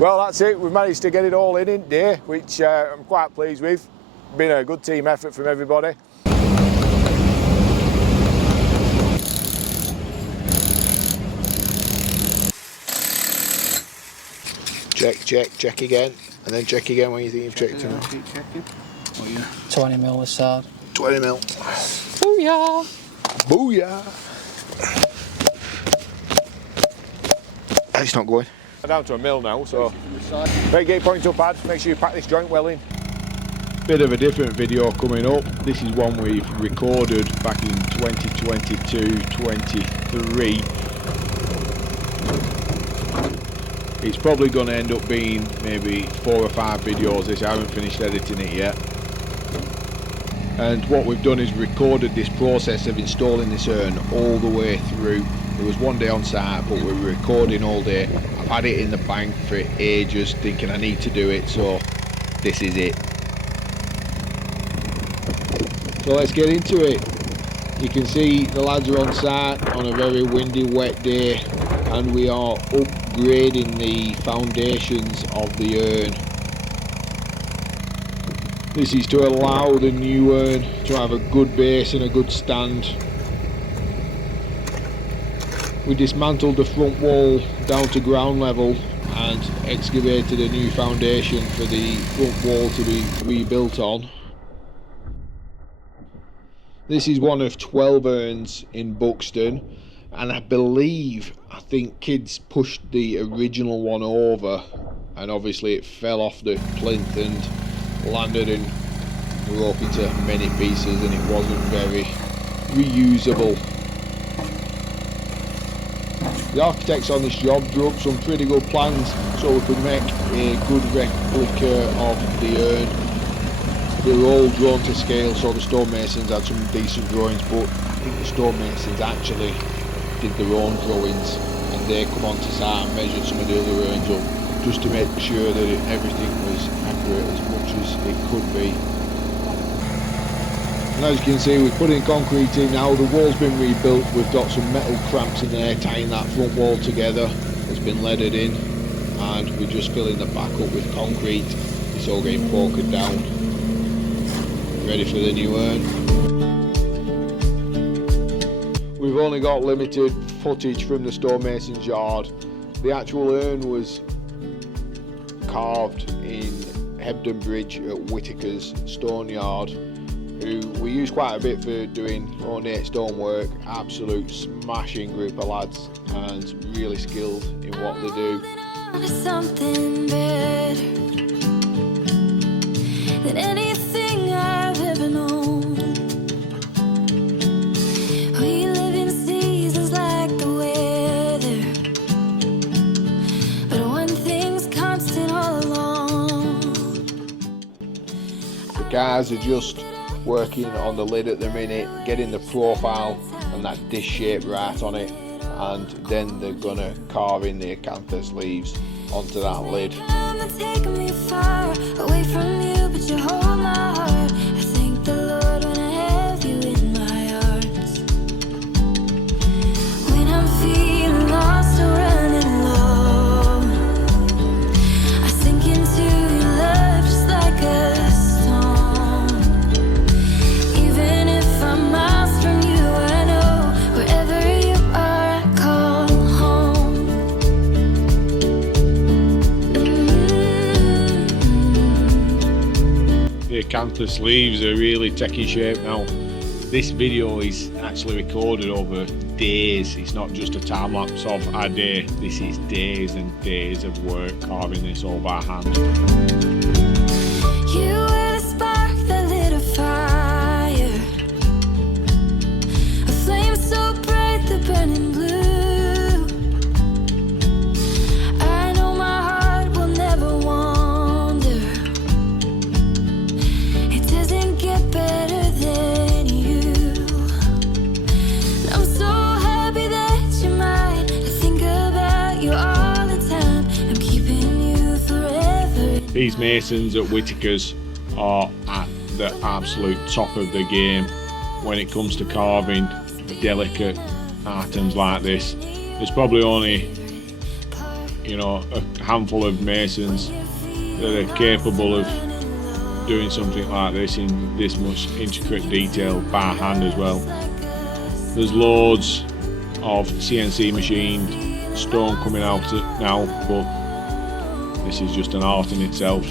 Well, that's it. We've managed to get it all in today, which I'm quite pleased with. Been a good team effort from everybody. Check again, and then check again when you think you've checked enough. Keep checking. Oh, yeah. 20 mil this side. 20 mil. Booyah! Booyah! It's not going. I'm down to a mil now, so better get your point up, Ad. Make sure you pack this joint well in. Bit of a different video coming up. This is one we've recorded back in 2022-23. It's probably going to end up being maybe 4 or 5 videos. This, I haven't finished editing it yet. And what we've done is recorded this process of installing this urn all the way through. There was one day on site, but we were recording all day. I've had it in the bank for ages, thinking I need to do it, so this is it. So let's get into it. You can see the lads are on site on a very windy, wet day, and we are upgrading the foundations of the urn. This is to allow the new urn to have a good base and a good stand. We dismantled the front wall down to ground level and excavated a new foundation for the front wall to be rebuilt on. This is one of 12 urns in Buxton, and I think kids pushed the original one over, and obviously it fell off the plinth and landed and broke into many pieces, and it wasn't very reusable. The architects on this job drew up some pretty good plans so we could make a good replica of the urn. They were all drawn to scale, so the stonemasons had some decent drawings, but I think the stonemasons actually did their own drawings, and they come onto site and measured some of the other urns up just to make sure that everything was accurate as much as it could be. And as you can see, we've put in concrete in now. The wall's been rebuilt. We've got some metal cramps in there tying that front wall together. It's been leaded in, and we're just filling the back up with concrete. It's all getting pokered down, ready for the new urn. We've only got limited footage from the stonemason's yard. The actual urn was carved in Hebden Bridge at Whitaker's stone yard, who we use quite a bit for doing ornate stonework. Absolute smashing group of lads and really skilled in what they do. Something better than anything I've ever known. We live in seasons like the weather, but one thing's constant all along. The guys are just working on the lid at the minute, getting the profile and that dish shape right on it, and then they're gonna carve in the acanthus leaves onto that lid. Taking me far away from you, but you hold my heart. I thank the Lord when I have you in my arms. When I'm feeling lost or running low, I sink into your love just like a stone. Even if I'm miles from you, I know wherever you are, I call home. The acanthus leaves are really taking shape now. This video is actually recorded over days. It's not just a time lapse of a day. This is days and days of work carving this all by hand. You were the spark that lit a fire, a flame so bright the burning blue. I know my heart will never wander. It doesn't get better than you. I'm so happy that you're mine. I think about you all the time. I'm keeping you forever. These masons at Whitaker's are at the absolute top of the game when it comes to carving delicate items like this. There's probably only you know, a handful of masons that are capable of doing something like this in this much intricate detail by hand as well. There's loads of CNC machined stone coming out now, but this is just an art in itself.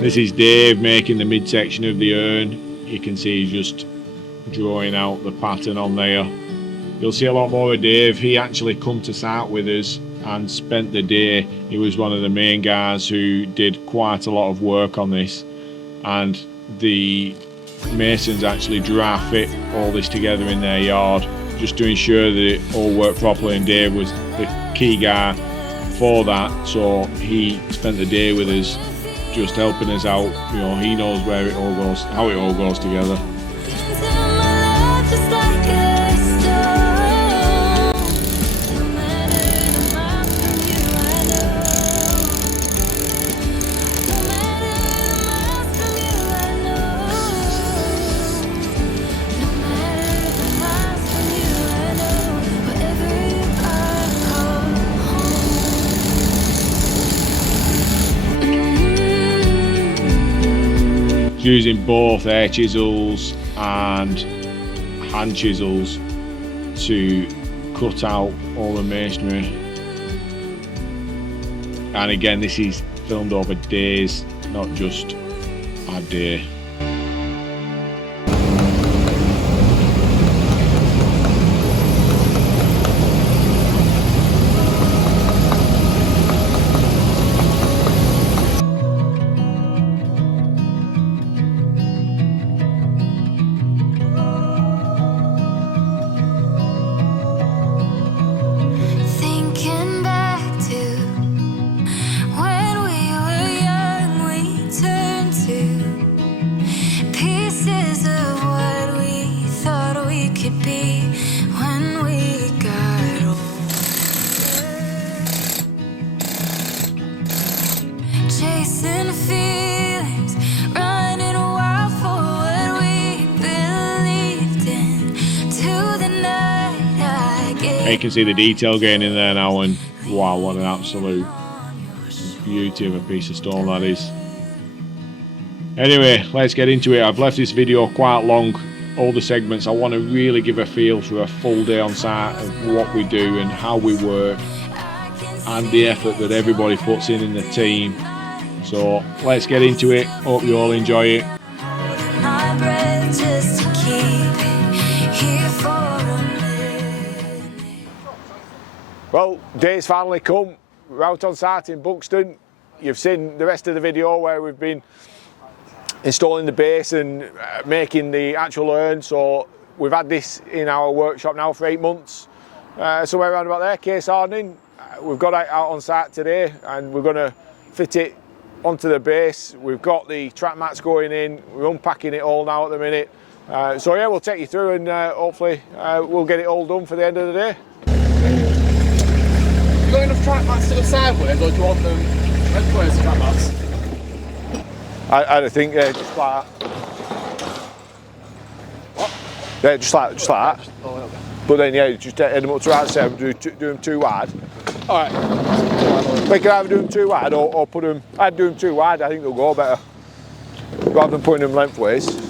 This is Dave making the midsection of the urn. You can see he's just drawing out the pattern on there. You'll see a lot more of Dave. He actually come to site with us and spent the day. He was one of the main guys who did quite a lot of work on this, and the masons actually dry fit all this together in their yard just to ensure that it all worked properly, and Dave was the key guy for that, so he spent the day with us just helping us out. You know, he knows where it all goes, how it all goes together. Using both air chisels and hand chisels to cut out all the masonry. And again, this is filmed over days, not just a day. You can see the detail getting in there now, and wow, what an absolute beauty of a piece of stone that is. Anyway, let's get into it. I've left this video quite long, all the segments. I want to really give a feel for a full day on site of what we do and how we work and the effort that everybody puts in the team. So let's get into it. Hope you all enjoy it. Well, day's finally come. We're out on site in Buxton. You've seen the rest of the video where we've been installing the base and making the actual urn. So we've had this in our workshop now for 8 months. Somewhere around about there, case hardening. We've got it out on site today and we're going to fit it onto the base. We've got the track mats going in. We're unpacking it all now at the minute. So yeah, we'll take you through and hopefully we'll get it all done for the end of the day. You got enough track mats to go sideways, or do you want them lengthways, track mats? I think just like that. What? Yeah, just like that. Oh, okay. But then yeah, just head them up to right side and do them too wide. Alright. We can either do them too wide or put them. I'd do them too wide. I think they'll go better rather than putting them lengthways.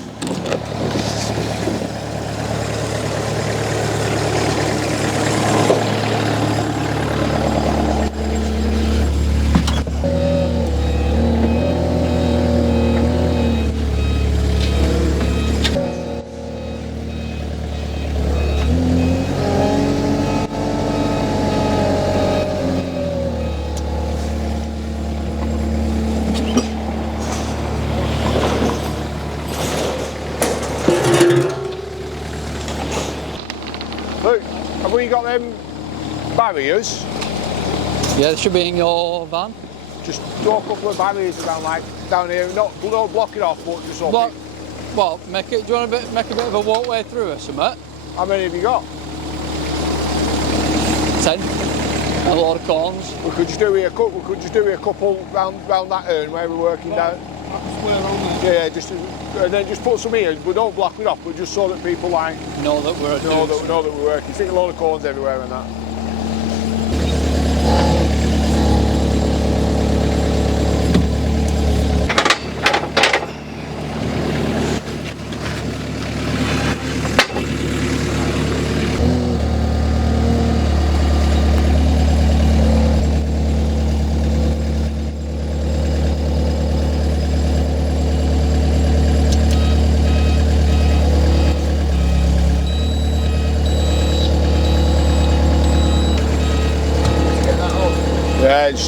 you got them barriers? Yeah, they should be in your van. Just throw a couple of barriers around, like down here. Not block it off, but just Block. Well, make it. Do you want to make a bit of a walkway through or something? How many have you got? 10. A lot of corns. We could just do a couple round that urn where we're working down. Yeah, just and then just put some here, but don't block it off, but just so that people like know that we're know that we're working. Stick a load of corns everywhere and that.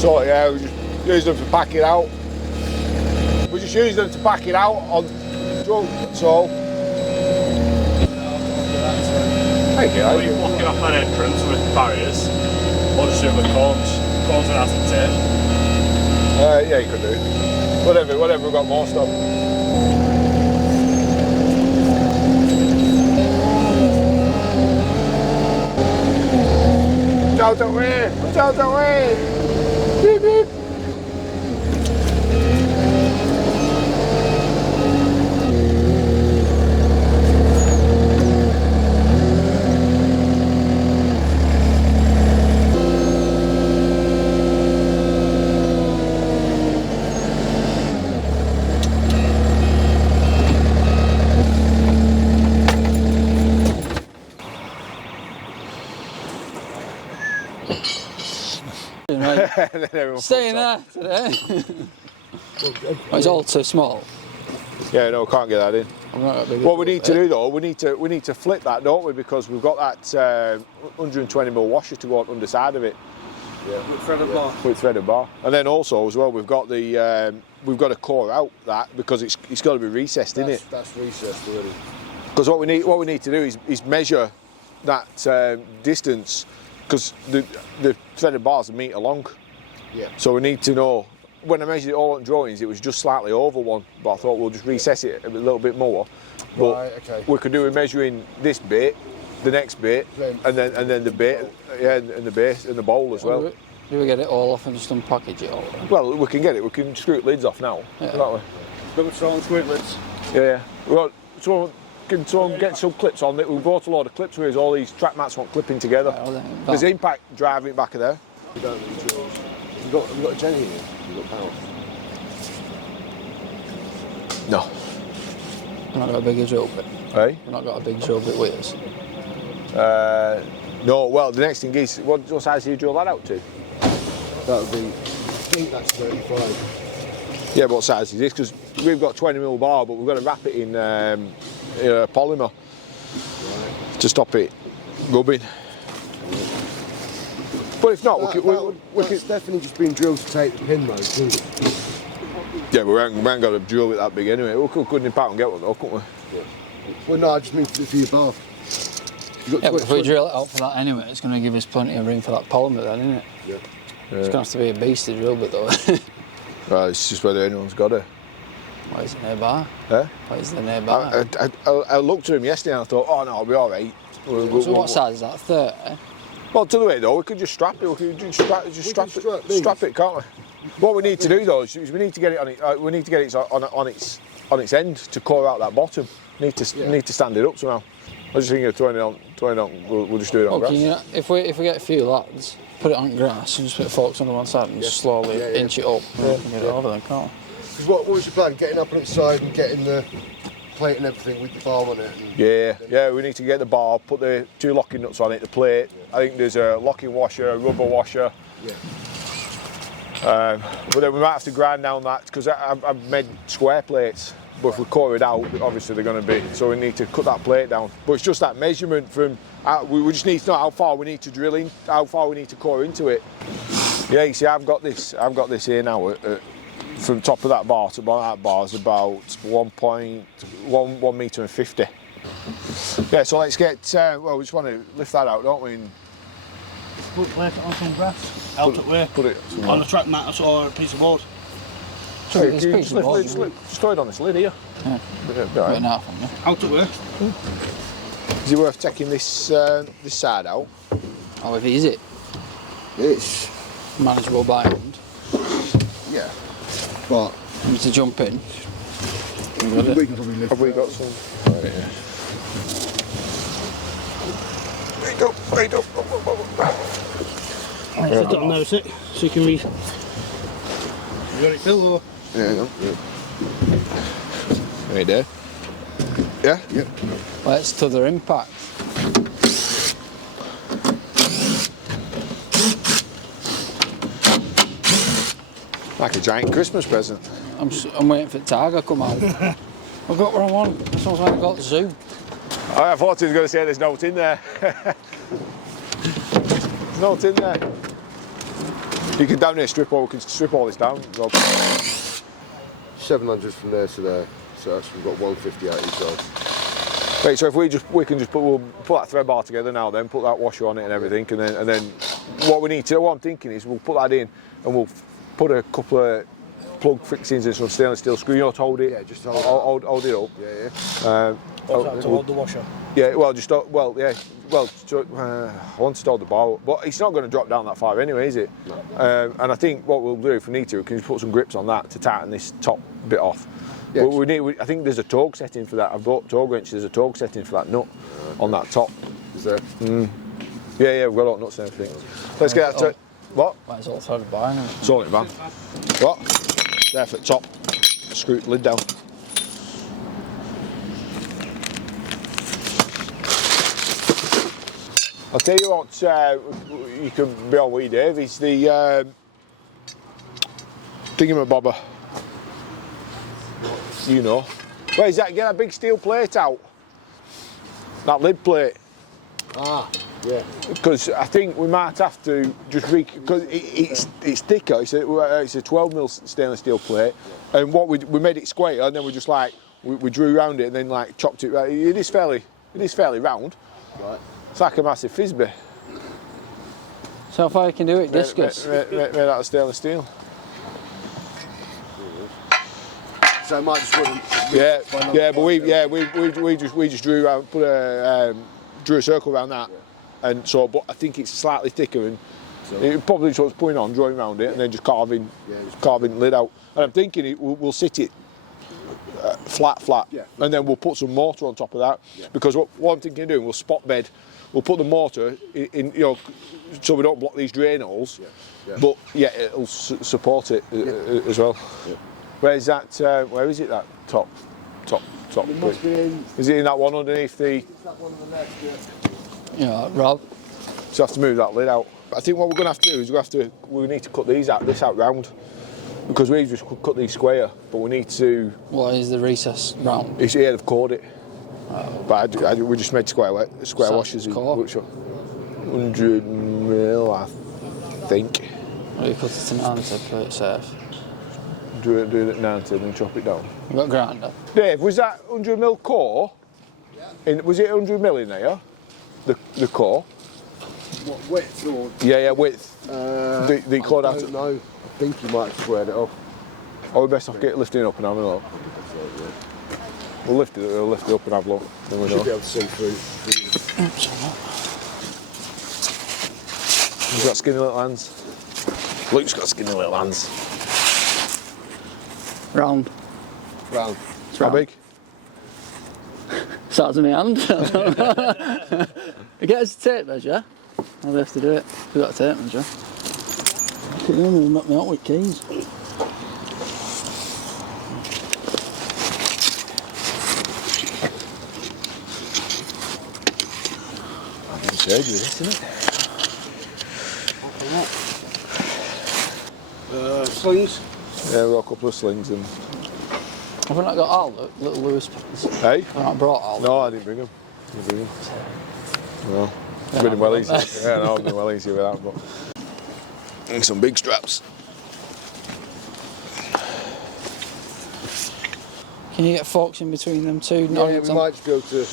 Yeah, we just use them to pack it out. We just use them to pack it out on drunk, that's all. Thank you. Are you blocking off that entrance with barriers? Or just do it with corns and acetate? Yeah, you could do. Whatever, we've got more stuff. Out the way! Beep, beep. Staying there today. It's all too small. Yeah, no, can't get that in. What we need to do though, we need to flip that, don't we? Because we've got that 120mm washer to go on underside of it. Yeah, with threaded bar. With threaded bar, and then also as well, we've got the we've got to core out that because it's got to be recessed, isn't it? That's recessed already. Because what we need to do is measure that distance, because the threaded bar's a metre long. Yeah. So we need to know. When I measured it all on drawings, it was just slightly over one, but I thought we'll just recess it a little bit more. But right, okay. we could do with measuring this bit, the next bit, and then the bit, yeah, and the base and the bowl as well. Do we get it all off and just unpackage it all? Well, we can get it. We can screw lids off now. Yeah. Can't we? Double strong screw lids. Yeah. Well, so can someone get some clips on it? We've bought a load of clips with all these track mats want clipping together. There's impact driving back of there. You don't need drills. Have you got a Jenny here? You've got power. No. We've not got a big drill bit. Hey? We've not got a big drill bit with us. No. Well, the next thing is, what size do you drill that out to? That would be. I think that's 35. Yeah, what size is this? Because we've got 20mm bar, but we've got to wrap it in polymer to stop it rubbing. But if not, That's definitely just been drilled to take the pin though, isn't it? Yeah, we ain't got a drill it that big anyway. We could nip out and get one though, couldn't we? Yeah. Well, no, I just mean for your bath. Yeah, but if we drill it out for that anyway, it's going to give us plenty of room for that polymer then, isn't it? Yeah. It's going to have to be a beastly drill bit though. Well, it's just whether anyone's got it. What is it nearby? Eh? What is the nearby? I looked at him yesterday and I thought, oh no, I'll be all right. So what size is that? 30? Well, to the way though, we could just strap it. We could just strap it, can't we? What we need to do though is we need to get it on it. We need to get it on its end to core out that bottom. Need to stand it up somehow. I was just thinking of throwing it on. We'll just do it on grass. If we get a few lads, put it on grass and just put forks on the one side and just slowly inch it up and get it over then, can't we? Because what was your plan? Getting up on its side and getting the plate and everything with the bar on it? Yeah, we need to get the bar, put the 2 locking nuts on it, the plate. I think there's a locking washer, a rubber washer. Yeah. But then we might have to grind down that because I've made square plates. But if we core it out, obviously they're going to be. So we need to cut that plate down. But it's just that measurement from. We just need to know how far we need to drill in, how far we need to core into it. Yeah, you see, I've got this here now. From top of that bar to bottom of that bar is about 1.1 metre and 50. Yeah, so let's get. Well, we just want to lift that out, don't we? And put plate on some grass. Out at way. Put it On a track mat or a piece of wood. Hey, It's can you piece of board. just throw it on this lid here. Yeah. Be all right. Putting half on there. Out at way. Is it worth taking this this side out? How heavy is it? It's, Manageable by hand. yeah. But You need to jump in. we can probably lift Have we it. got some? Right, yeah. Wait up, wait up. Sit it on there a sec, so you can read. You got it, Phil, or? Yeah, hang on. Right there. Yeah? Yeah. Let's to the impact. Like a giant Christmas present. I'm waiting for the tiger to come out. I've got what I want. That sounds like I've got the zoo. Oh, I thought he was going to say there's no tin there. There's no tin there. You can down here strip all, we can strip all this down, Rob. 700 from there to there. So that's, we've got 150 out each side. Right, so if we can just put, we'll put that thread bar together now, then put that washer on it and everything, and then what we need to, what I'm thinking is we'll put that in and we'll put a couple of plug fixings in some stainless steel screw, you know, to hold it. Yeah, just hold it up. Yeah, To hold the washer. Yeah, well, just well, yeah, well, I want to hold the bar, but it's not going to drop down that far anyway, is it? No. And I think what we'll do if we need to, we can just put some grips on that to tighten this top bit off. Yeah, But I think there's a torque setting for that. I've got torque wrench. There's a torque setting for that nut on that top. Is there? Yeah, we've got all nuts and everything. Let's get that to what? Might as well throw the bar in. It's all in the van. What? There for the top. Screw the lid down. I'll tell you what, you can be on with, Dave, is the thingamabobber. You know. Where is that? Get a big steel plate out. That lid plate. Ah, yeah. Because I think we might have to just because it's thicker. It's a 12mm stainless steel plate, and what we made it square, and then we just like we drew around it and then like chopped it. It is fairly round. Right. It's like a massive frisbee. So how far you can do it, discus? Made out of stainless steel. So I might just put them. But we just drew around, drew a circle around that, and so. But I think it's slightly thicker, and it probably just putting on, drawing around it, and then just carving the lid out. And I'm thinking we'll sit it flat, and then we'll put some mortar on top of that. Because what I'm thinking of doing, we'll spot bed. We'll put the mortar in, you know, so we don't block these drain holes. But it'll support it as well. Yeah. Where is that? Where is it? That top. It must be in. Is it in that one underneath the? It's that one on the left, Yeah, Rob. So have to move that lid out. I think what we're going to have to do is we need to cut this out round, because we've just cut these square, but we need to. What is the recess round? It's here they've cored it. But we just made square washers. Which 100mm, I think. What do you cut it in hand to play it safe? Do it at 90 and then chop it down. You've got a grinder. Dave, was that 100mm core? Was it 100mm in there? The core? What, width or? Yeah, width. The cord I don't know. I think you might have squared it off. Oh, we best off lifting it up and having a look. We'll lift it up and have a look. Then we Should know. be able to see through. He's got skinny little hands. Luke's got skinny little hands. Round. Round. How big? Starts in my hand. You get us a tape measure. I'll have to do it. We've got a tape measure. Look at them, they've knocked me out with keys. Surgery, isn't it? Slings. Yeah, we've got a couple of slings and. Have we not got all the little Lewis pens? Hey? I've not brought all. No, I didn't bring them. No. It's been well easy. Yeah, no, it's been well easy with that, but. And some big straps. Can you get forks in between them two? Yeah, we might just be able to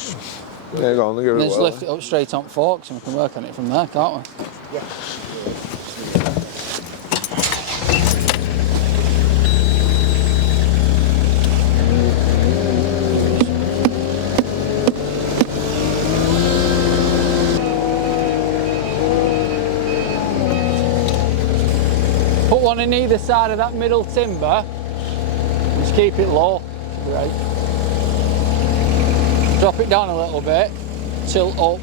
Yeah, go on, give it a Let's whirl. lift it up straight on forks and we can work on it from there, can't we? Yeah. Put one in either side of that middle timber. Just keep it low. Right. Drop it down a little bit. Tilt up.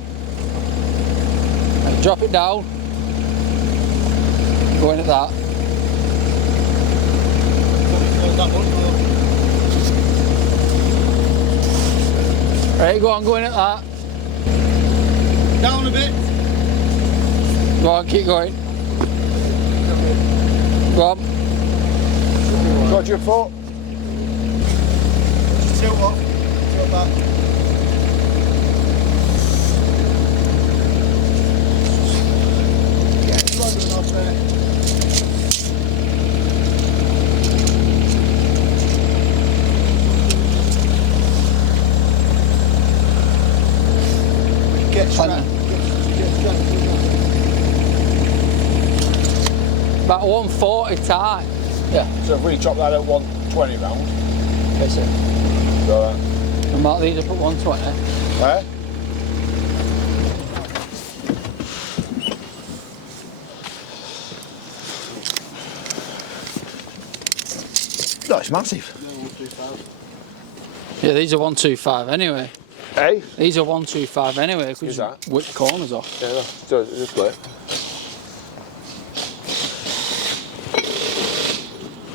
And drop it down. Go in at that. Right, go on, go in at that. Down a bit. Go on, keep going. Go on. Got your foot. Just tilt off. Tilt back. Yeah, it's running off there. Get strapped. About 140 tight. Yeah. So if we chop that at 120 round, That's it. so And mark these up at 120. eh? No, it's massive. Yeah, these are 125 anyway. Hey? These are 125 anyway. Because Is that? whip the corners off. Yeah, so just split.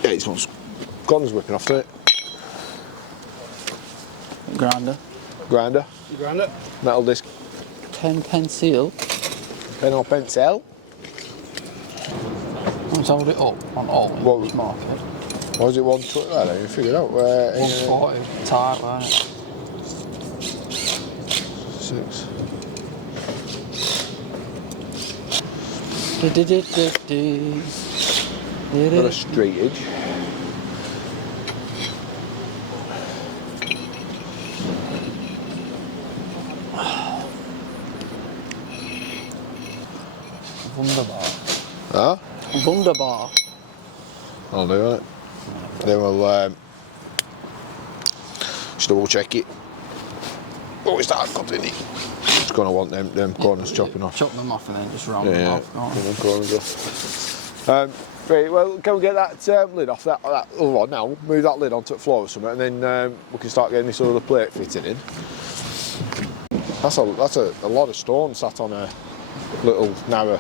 Yeah, this one's corners whipping off, doesn't it? Grinder. Grinder, You grind it. metal disc, 10 pen seal. pen or pencil. Let's hold it up on all. What- Just mark it. What was it, 120? I don't even figure it out. 140. Tight, weren't it? 6. Got a straight edge. Wunderbar. Huh? Wunderbar. I'll do it. Then we'll just double check it. Oh, we start cutting it. Just gonna want them corners chopping off. Chop them off and then just round them Yeah, off. can't we? them corners off. Right, well, can we get that lid off that other one now? Move that lid onto the floor or something, and then we can start getting this other plate fitting in. That's a lot of stone sat on a little narrow,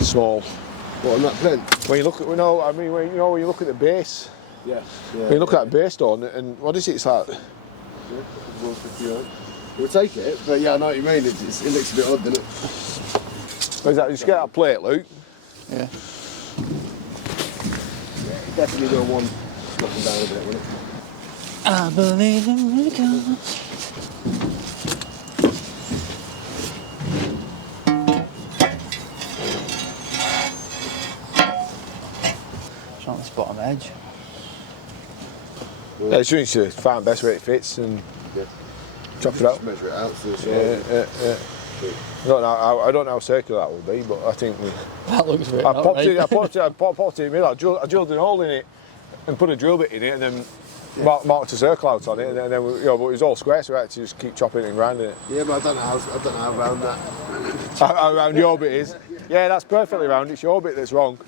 small. What, on that plinth? When you look at, when you look at the base, Yeah. when you look at that base stone, and what is it? It's like, We'll take it, but yeah, I know what you mean. It looks a bit odd, doesn't it? what is that? Just get that plate, Luke. Yeah. Definitely don't want knocking down a bit, wouldn't it? I believe in miracles. It's on this bottom edge. Yeah, it's really to find the best way it fits and chop it out. Just measure it out to the Yeah, side. yeah. I don't know how circular that will be, but I think That looks a bit I popped right. it in the middle. I drilled a hole in it and put a drill bit in it, and then marked a circle out on it, and then but it was all square, so I had to just keep chopping it and grinding it. Yeah, but I don't know how round that. How round your bit is? Yeah, that's perfectly round. It's your bit that's wrong.